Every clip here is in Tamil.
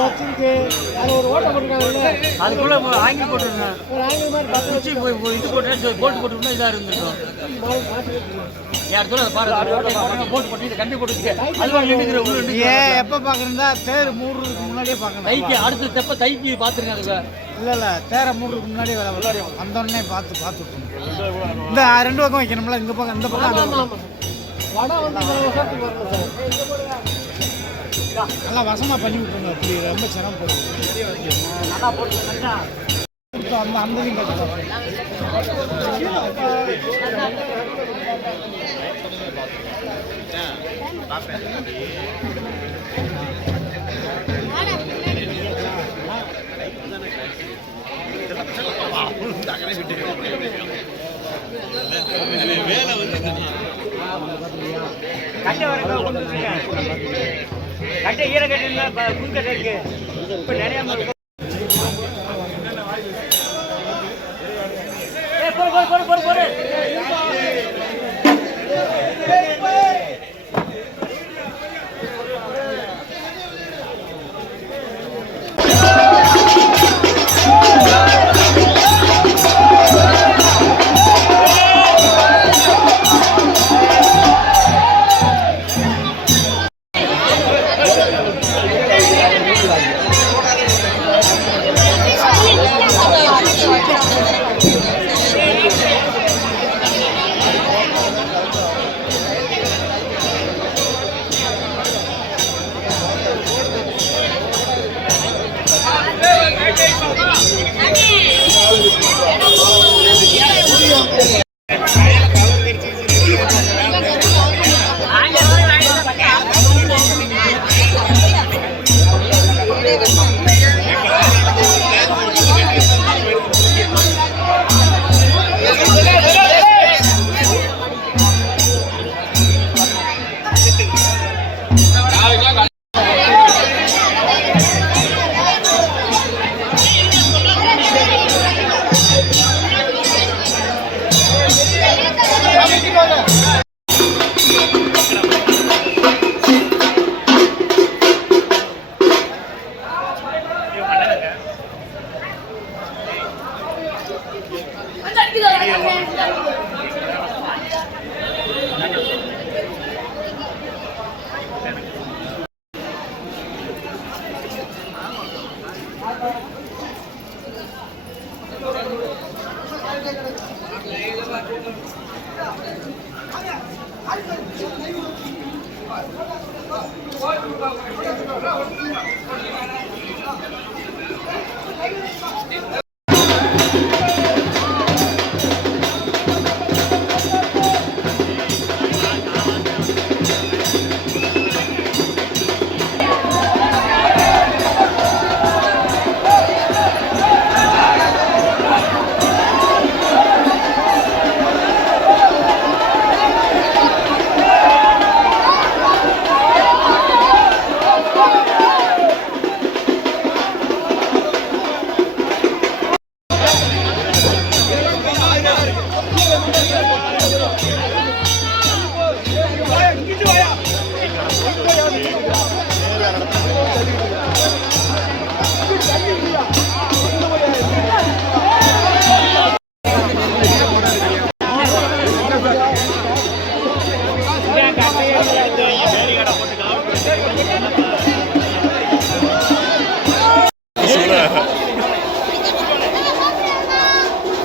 வச்சிருக்கு அது ஒரு ஓட்டை போட்டுருக்காங்கல்ல அதுக்குள்ள ஆங்கிள் போட்டுருங்க ஒரு ஆங்கிள் மாதிரி பத்து இது போட்டு போட்டு போட்டுருந்தா இதாக இருந்துருக்கும் இடத்துல போட்டு போட்டு கண்டி போட்டு எப்போ பார்க்குறதா தேர் மூடுறதுக்கு முன்னாடியே பார்க்கணும் தைக்கு அடுத்து தெப்ப தைக்கு பார்த்துருங்க அதுக்கு இல்லை தேரை மூடுறதுக்கு முன்னாடியே வந்தோடனே பார்த்து இந்த ரெண்டு பக்கம் வைக்கணும்ல இந்த பக்கம் இந்த பக்கம் வடை வந்து வருஷத்துக்கு வரணும் சார் நல்லா வசமாக பண்ணி விட்டுருங்க அப்படி ரொம்ப சிரமப்படும் நல்லா போட்டு அந்த கட்டை ஈரக்கட்டை புதுக்கட்டை இருக்கு இப்போ நிறைய போடு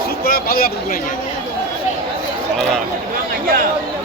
சூப்பரா பாதுகாப்பு கொடுக்குறாங்க. அவ்வளோதான்.